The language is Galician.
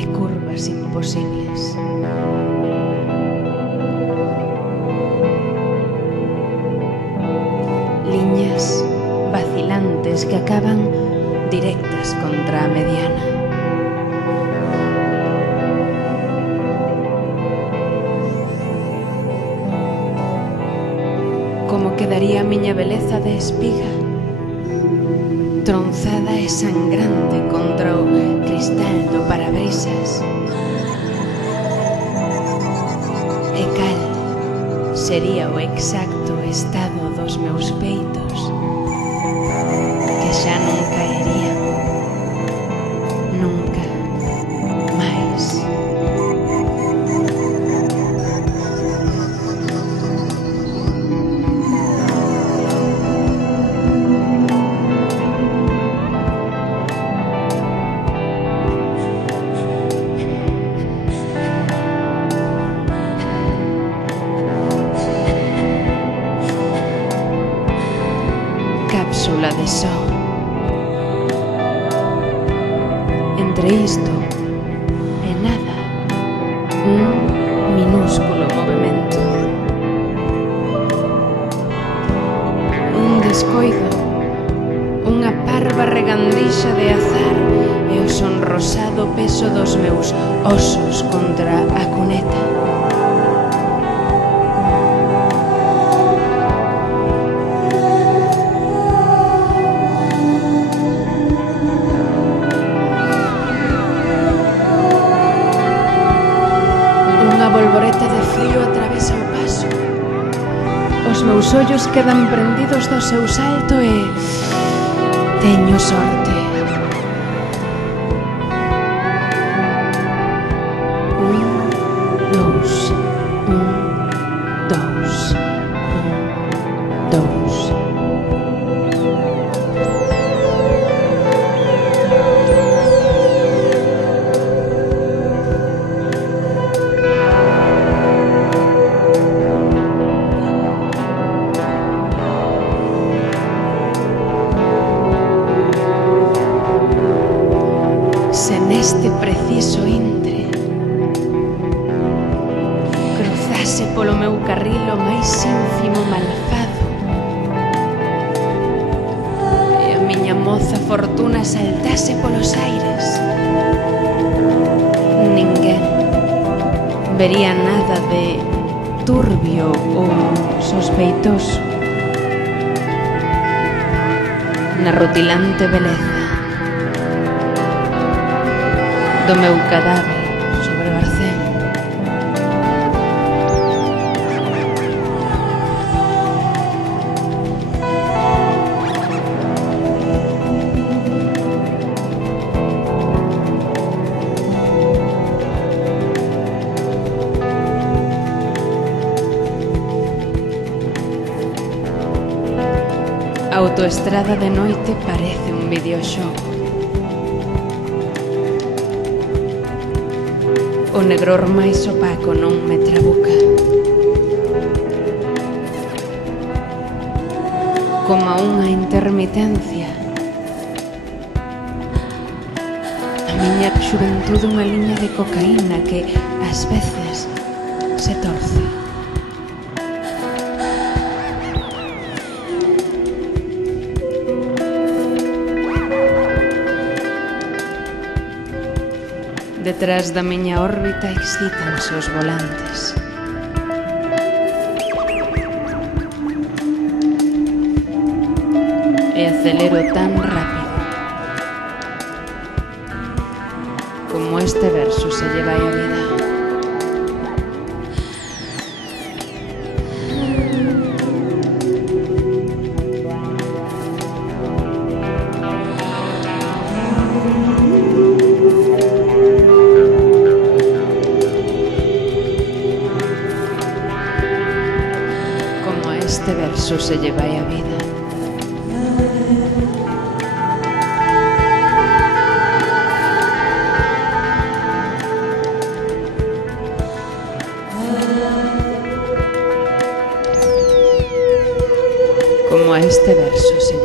de curvas imposibles. Liñas vacilantes que acaban directas contra a mediana. Como quedaría a miña beleza de espiga, tronzada e sangrante contra o cristal do parabrisas. E cal sería o exacto estado dos meus peitos, que xa non caerían nunca máis. Cápsula de sol. Entre isto e nada, un minúsculo movimento. Un descoido, unha parva regandixa de azar e o sonrosado peso dos meus osos contra a cuneta. Bolboreta de frío atravesa o paso. Os meus ollos quedan prendidos do seu salto e teño sorte. Dous. Se neste preciso intre cruzase polo meu carril o máis ínfimo malfado e a miña moza fortuna saltase polos aires, ninguén vería nada de turbio ou sospeitoso na rutilante beleza do meu cadáver sobre o arcén. A autoestrada de noite parece un videoxogo. O negror máis opaco non me trabuca. Como unha intermitencia, a miña xuventude unha liña de cocaína que ás veces se torce. Detrás da miña órbita excítanse os volantes. E acelero tan rápido como este verso se lle vai a vida. Este verso se lle vai a vida. Como a este verso se